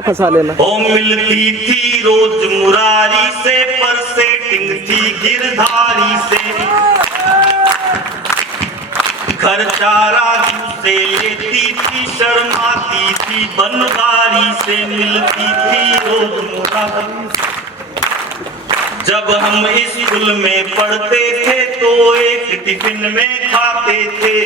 फंसा लेना। ओ मिलती थी रोज मुरारी से, पर सेटिंग थी गिरधारी से, खर्चा राजू से लेती थी, शर्माती थी बनवारी से, मिलती थी रोज मुरारी। जब हम स्कूल में पढ़ते थे तो एक टिफिन में खाते थे,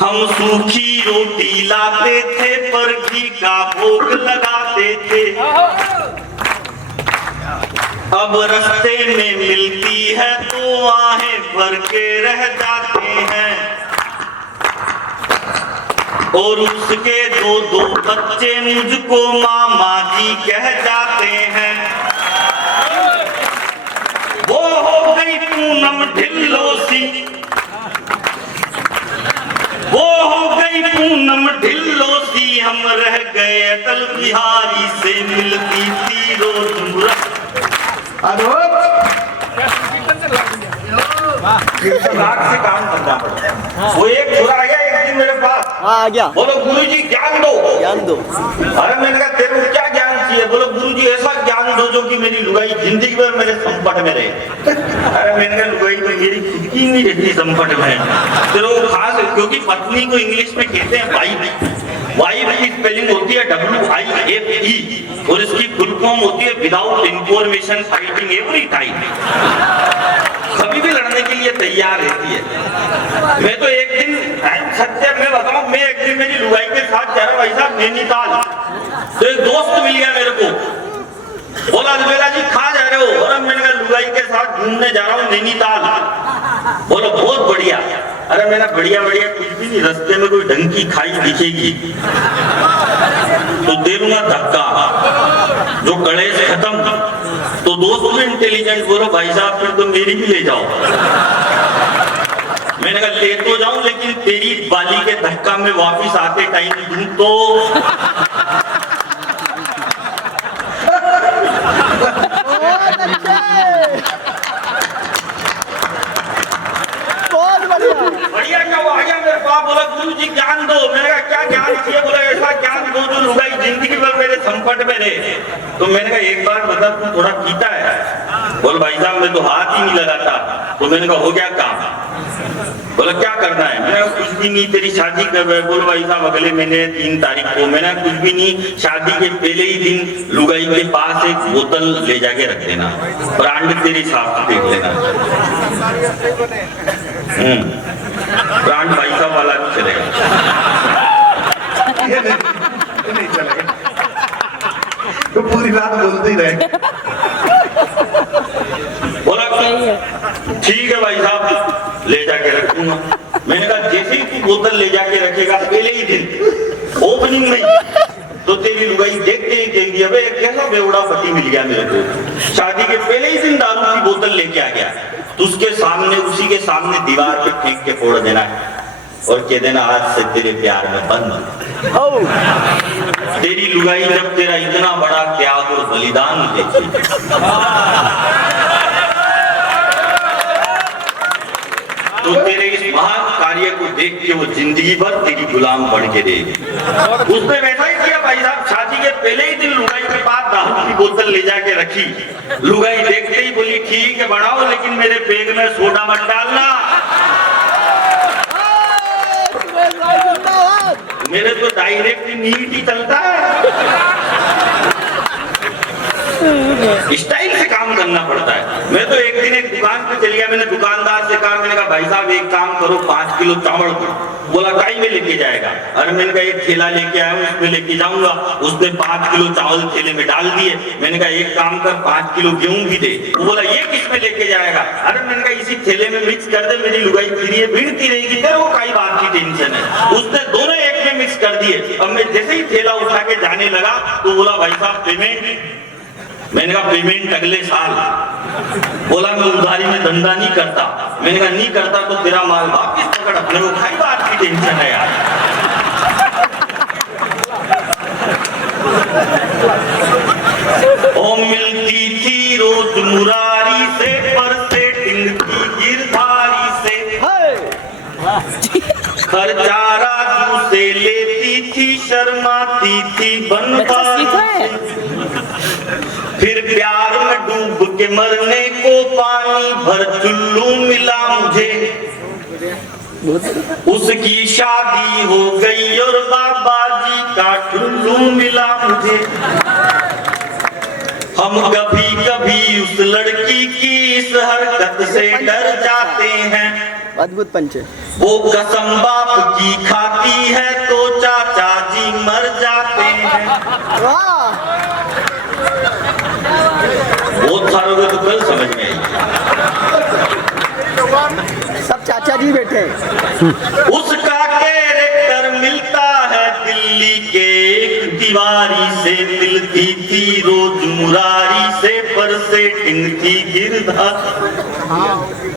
हम सूखी रोटी लाते थे पर घी का भोग लगाते थे। अब रास्ते में मिलती है तो आहें भर के रह जाते हैं, और उसके दो दो बच्चे मुझको मामा जी कह जाते हैं। वो हो गई पूनम ढिल्लो सी, वो हो गई पूनम ढिल्लो सी, हम रह गए अटल बिहारी से, मिलती थी रोज मुरारी। लाख से काम करना पड़ता है। वो एक छोरा आ गया एक दिन मेरे पास, आ गया, बोलो गुरुजी ज्ञान दो, ज्ञान दो। अरे मैंने कहा तेरे को क्या ज्ञान चाहिए? बोलो गुरुजी ऐसा ज्ञान दो जो कि मेरी लुगाई जिंदगी भर मेरे संपट में रहे। अरे मैंने कहा लुगाई तो मेरी खुद की नहीं रहती संपट में, चलो खास, क्योंकि पत्नी को इंग्लिश में कहते हैं वाइफ। वाइफ की स्पेलिंग होती है WIFE, और इसकी फुल फॉर्म होती है without information fighting every time. कभी भी लड़ने के लिए तैयार रहती है। मैं तो एक दिन सत्य में बताऊं, मैं एक दिन मेरी लुगाई के साथ जा रहा हूँ भाई साहब नैनीताल, तो एक दोस्त मिल गया मेरे को, बोला अलबेला जी कहाँ जा रहे हो? और मैंने कहा लुगाई के साथ घूमने जा रहा हूँ नैनीताल। बोलो बहुत बढ़िया। अरे मैंने बढ़िया बढ़िया कुछ भी नहीं, रास्ते में कोई ढंग की खाई दिखेगी तो दे दूंगा धक्का, जो कलेश खत्म। तो दोस्त में इंटेलिजेंट, बोलो भाई साहब फिर तो मेरी भी ले जाओ। मैंने कहा ले तो जाऊं, लेकिन तेरी बाली के धक्का में वापिस आते टाइम दूं तो बढ़िया। क्या वो आ गया मेरे पास, बोला गुरुजी ज्ञान दो। मैंने कहा क्या ज्ञान चाहिए? बोला ऐसा ज्ञान दो जो लुगाई जिंदगी भर मेरे संकट में रहे। तो मैंने कहा एक बार बता तू थोड़ा पीता है? बोल भाई साहब मैं तो हाथ ही नहीं लगाता। तो मैंने कहा हो गया काम? बोला क्या करना है? मैंने कुछ भी नहीं, तेरी शादी कब है? बोलो भाई साहब अगले महीने 3 तारीख को। मैंने कुछ भी नहीं, शादी के पहले ही दिन लुगाई के पास एक बोतल ले जाके रख देना, ब्रांड तेरे हिसाब से देख लेना। ब्रांड भाई साहब वाला भी चलेगा। नहीं चलेगा तो पूरी रात बोलते ही रहे। बोला ठीक है भाई साहब ले जाके रखूंगा। मैंने कहा जैसे ही तू बोतल ले जाके रखेगा पहले ही दिन ओपनिंग नहीं तो तेरी लुगाई देखते ही कहेंगी अबे कैसा बेवड़ा पति मिल गया मेरे को। शादी के पहले ही दिन दारू की बोतल लेके आ गया, तो उसके सामने, उसी के सामने दीवार पे फेंक के फोड़ देना है और कह देना आज से तेरे प्यार में बंद। तेरी लुगाई जब तेरा इतना बड़ा त्याग और बलिदान देखी तो तेरे इस महान कार्य को देख के वो जिंदगी भर तेरी गुलाम बन के रहेगी। उसने वैसा ही किया भाई साहब, शादी के पहले ही दिन लुगाई के पास दारू की बोतल ले जाके रखी। लुगाई देखते ही बोली ठीक है बढ़ाओ, लेकिन मेरे बैग में सोडा मत डालना। मेरे तो डायरेक्ट नीट ही चलता है, स्टाइल से काम करना पड़ता है। मैं तो एक दिन एक दुकान पे चल गया, मैंने दुकानदार से कहा, मैंने कहा भाई साहब एक काम करो 5 किलो चावल दो। बोला काई में लेके जाएगा? अरे मैंने कहा एक थैला लेके आया हूँ उसमें लेके जाऊंगा। उसने 5 किलो चावल थैले में डाल दिए। मैंने कहा एक काम कर 5 किलो गेहूं भी दे। वो बोला ये किस में लेके जाएगा? अरे मैंने कहा इसी थैले में मिक्स कर दे, मेरी लुगाई फिर भिड़ती रहेगी, तेरे को काई बात की टेंशन है। उसने दोनों एक में मिक्स कर दिए। अब मैं जैसे ही थैला उठा के जाने लगा तो बोला भाई साहब पेमेंट। मैंने कहा पेमेंट अगले साल। बोला मैं उधारी में धंधा नहीं करता। मैंने कहा नहीं करता तो तेरा माल वापिस पकड़, अपने को खाई बात की टेंशन है यार। ओ मिलती थी रोज मुरारी से, पर सेटिंग थी गिरधारी से, खर्चा राजू से लेती थी, शर्मा आती थी बन बच्चा सीख रहा है। फिर प्यार में डूब के मरने को पानी भर चुल्लू मिला मुझे। उसकी शादी हो गई और बाबा जी का टुल्लू मिला मुझे। हम कभी कभी उस लड़की की इस हरकत से डर जाते हैं। अद्भुत पंच है। वो कसम बाप की खाती है तो चाचा जी मर जाते हैं। वाह, वो थारोगे तो कल समझ में आई। सब चाचा जी बैठे हैं। उसका कैरेक्टर मिलता है दिल्ली के एक दीवारी से। मिलती थी रोज मुरारी से पर सेटिंग थी गिरधा।